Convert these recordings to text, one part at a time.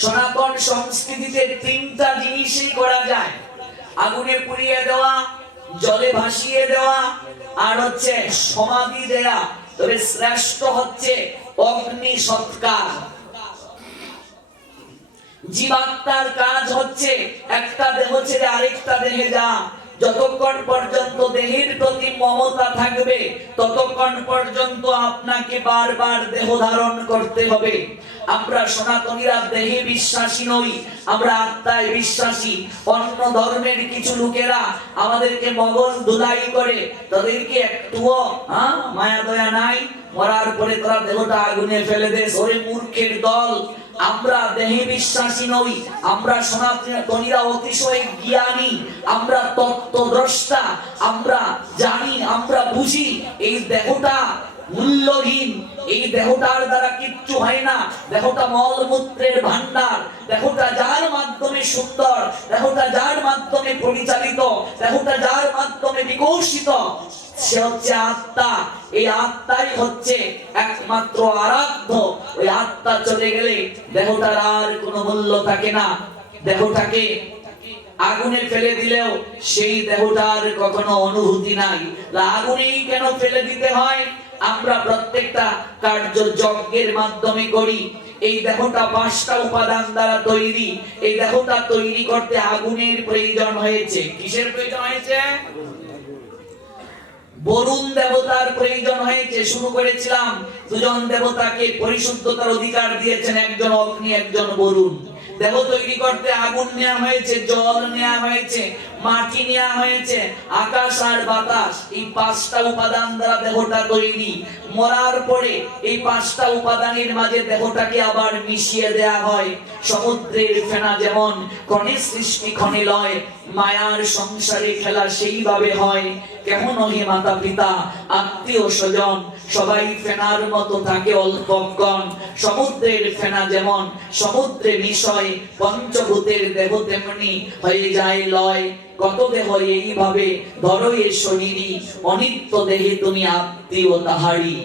সনাতন সংস্কৃতিতে তিনটা জিনিসই করা যায়, আগুনে পুড়িয়ে দেওয়া, জলে ভাসিয়ে দেওয়া, আর হচ্ছে সমাধি দেয়া। তবে শ্রেষ্ঠ হচ্ছে অগ্নি সৎকার। জীবাত্মার কাজ হচ্ছে একটা দেহ ছেড়ে আরেকটা দেহে যা। যতক্ষণ পর্যন্ত দেহের প্রতি মমতা থাকবে ততক্ষণ পর্যন্ত আপনাকে বারবার দেহ ধারণ করতে হবে। আমরা সনাতনীরা দেহে বিশ্বাসী নই, আমরা আত্মায় বিশ্বাসী। অন্য ধর্মের কিছু লোকেরা আমাদেরকে মগজ ধুলাই করে, তাদেরকে একটুও মায়া দয়া নাই, মরার পরে তারা দেহটা আগুনে ফেলে দেয়। ওরে মূর্খের দল! আমরা দেহে বিশ্বাসী নই, আমরা সনাতনীরা অতিশয় জ্ঞানী, আমরা তত্ত্বদ্রষ্টা। আমরা জানি, আমরা বুঝি এই দেহটা মূল্যহীন, এই দেহটার দ্বারা কিচ্ছু হয় না। দেহটা মলমূত্রের ভান্ডার, দেহটা যার মাধ্যমে সুন্দর, দেহটা যার মাধ্যমে পরিচালিত, দেহটা যার মাধ্যমে বিকশিত, সে হচ্ছে আত্মা। এই আত্মাই হচ্ছে একমাত্র আরাধ্য। ওই আত্মা চলে গেলে দেহটার আর কোনো মূল্য থাকে না। দেহটাকে আগুনে ফেলে দিলেও সেই দেহটার কখনো অনুভূতি নাই। আগুনেই কেন ফেলে দিতে হয়? আমরা প্রত্যেকটা কার্য যজ্ঞের মাধ্যমে করি। এই দেহটা 5টা উপাদান দ্বারা তৈরি। এই দেহটা তৈরি করতে আগুনের প্রয়োজন হয়েছে। কিসের প্রয়োজন হয়েছে? বরুণ দেবতার প্রয়োজন হয়েছে। শুরু করেছিলাম, দুজন দেবতাকে পরিশুদ্ধতার অধিকার দিয়েছেন, একজন অগ্নি, একজন বরুণ। দেহ তৈরি করতে আগুন নেওয়া হয়েছে, জল নেওয়া হয়েছে, মাটি নেওয়া হয়েছে, আকাশ আর বাতাস। এই 5টা উপাদান দ্বারা দেহটা তৈরি। মরার পরে এই 5টা উপাদানের মাঝে দেহটাকে আবার মিশিয়ে দেয়া হয়। সমুদ্রের ফেনা যেমন ক্ষণে সৃষ্টি ক্ষণে লয়, মায়ার সংসারে খেলা সেইভাবে হয়। কেমন হে মাতা পিতা আত্মীয় স্বজন সবাই ফেনার মতো থাকে অল্পক্ষণ। সমুদ্রের ফেনা যেমন সমুদ্রে মিশয়, পঞ্চভূতের দেহ তেমনি হয়ে যায় লয়। কত দেহ এইভাবে ধরো এ শরীরী, অনিত্য দেহে তুমি আত্মীয় তাহারি।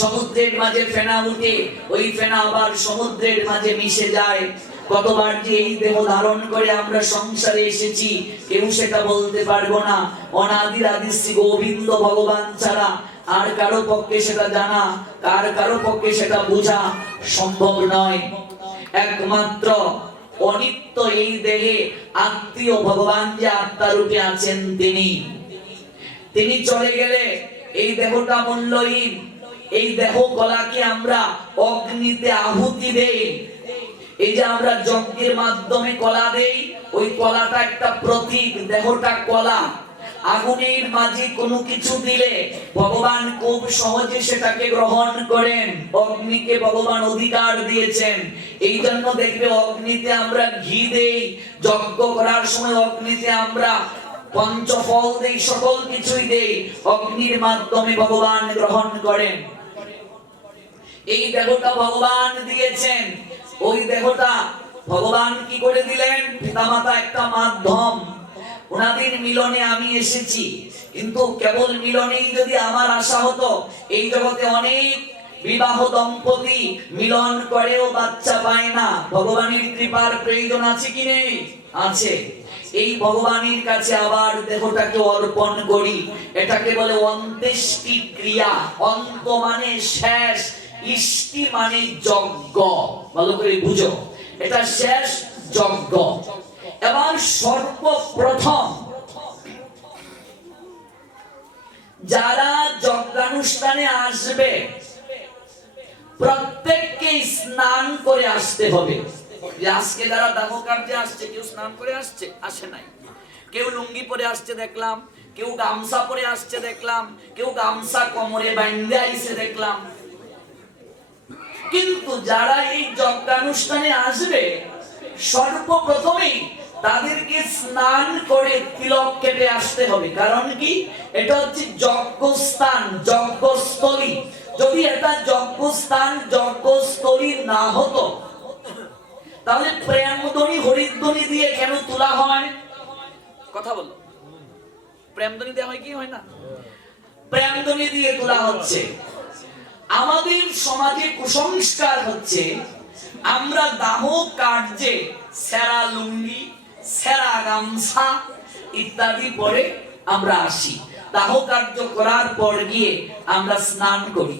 সমুদ্রের মাঝে ফেনা উঠে, ওই ফেনা আবার সমুদ্রের মাঝে মিশে যায়। কতবার যে এই দেহ ধারণ করে আমরা সংসারে এসেছি কেউ সেটা বলতে পারবো না। অনাদির আদি শ্রী গোবিন্দ ভগবান ছাড়া আর কারো পক্ষে সেটা জানা, কারো পক্ষে সেটা বোঝা সম্ভব নয়। একমাত্র অনিত্য এই দেহে আত্মীয় ভগবান যে আত্মা রূপে আছেন তিনি চলে গেলে এই দেহটা মূল্যহীন। এই দেহ কলাকে আমরা অগ্নিতে আহুতি দেই। এই যে আমরা যজ্ঞের মাধ্যমে কলা দেই, ওই কলাটা একটা প্রতীক। দেহটা কলা। আগুনের মাঝে কোনো কিছু দিলে ভগবান খুব সহজে সেটাকে গ্রহণ করেন। অগ্নিকে ভগবান অধিকার দিয়েছেন। এই জন্য দেখবে অগ্নিতে আমরা ঘি দেই, যজ্ঞ করার সময় অগ্নিতে আমরা পঞ্চফল দেই, সকল কিছুই দেই। অগ্নির মাধ্যমে ভগবান গ্রহণ করেন। এই দেহটা ভগবান দিয়েছেন। ওই দেহটা ভগবান কি করে দিলেন? পিতামাতা একটা মাধ্যম। ওনাদের মিলনে আমি এসেছি, কিন্তু কেবল মিলনেই যদি আমার আশা হতো, এই জগতে অনেক বিবাহ দম্পতি মিলন করেও বাচ্চা পায় না। ভগবানের কৃপার প্রয়োজন আছে কি নেই? আছে। এই ভগবানের কাছে আবার দেহটাকে অর্পণ করি। এটাকে বলে অন্ত্যেষ্টি ক্রিয়া। অন্ত মানে শেষ, ইষ্টি মানে যজ্ঞ। ভালো করে বুঝো, এটা শেষ যজ্ঞ। এবার সর্বপ্রথম যারা যজ্ঞানুষ্ঠানে আসবে প্রত্যেককে স্নান করে আসতে হবে। আজকে যারা দাহ কার্যে আসছে কেউ স্নান করে আসছে? আসে নাই। কেউ লুঙ্গি পরে আসছে দেখলাম, কেউ গামছা পরে আসছে দেখলাম, কেউ গামছা কোমরে বাঁধে আইছে দেখলাম। কিন্তু যারা এই যজ্ঞানুষ্ঠানে আসবে সর্বপ্রথমেই তাদেরকে স্নান করে তিলক কেটে আসতে হবে। কারণ কি? এটা হচ্ছে যজ্ঞস্থান, যজ্ঞস্থলী। যদি এটা যজ্ঞস্থান, যজ্ঞস্থলী না হতো তাহলে প্রেমধ্বনি হরিধ্বনি দিয়ে কেন তোলা হয়? কথা বলো। প্রেমধ্বনি দেওয়া হয় কি হয় না? প্রেমধ্বনি দিয়ে তোলা হচ্ছে। আমাদের সমাজে কুসংস্কার হচ্ছে আমরা দাহ কার্যে সেরা লুঙ্গি, সেরা গামছা ইত্যাদি পরে আমরা আসি। দাহ কার্য করার পর গিয়ে আমরা স্নান করি।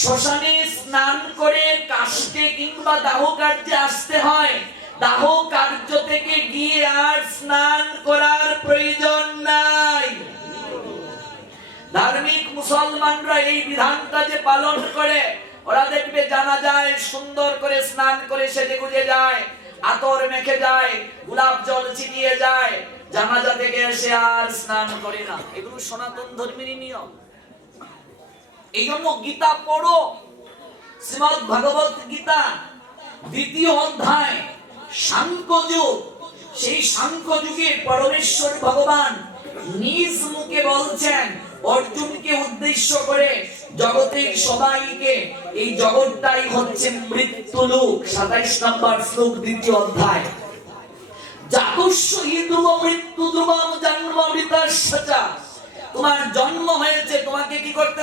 শ্মশানে স্নান করে কাষ্ঠে কিংবা দাহ কার্যে আসতে হয়। দাহ কার্য থেকে গিয়ে আর স্নান করার প্রয়োজন নাই। ধার্মিক মুসলমানরা এই বিধানটা যে পালন করে, ওরা দেখবে জানা যায় সুন্দর করে স্নান করে সেজে গুজে যায়, আতর মেখে যায়, গোলাপ জল ছিটিয়ে যায়, জানাজা থেকে এসে আর স্নান করে না। এগুলো সনাতন ধর্মেরই নিয়ম। এই জন্য গীতা পড়ো, শ্রীমদ্ ভগবত গীতা 2য় অধ্যায় সাংখ্যযোগ। সেই সাংখ্যযুগে পরমেশ্বর ভগবান নিজ মুখে বলছেন অর্জুনকে উদ্দেশ্য করে, জগতের সবাইকে, এই জগৎটাই হচ্ছে মৃত্যুলোক। 27 নম্বর শ্লোক 2য় অধ্যায়। জাতস্য হি ধ্রুব মৃত্যু ধ্রুবম জন্ম মৃতস্য চ। তোমার জন্ম হয়েছে, তোমাকে কি করতে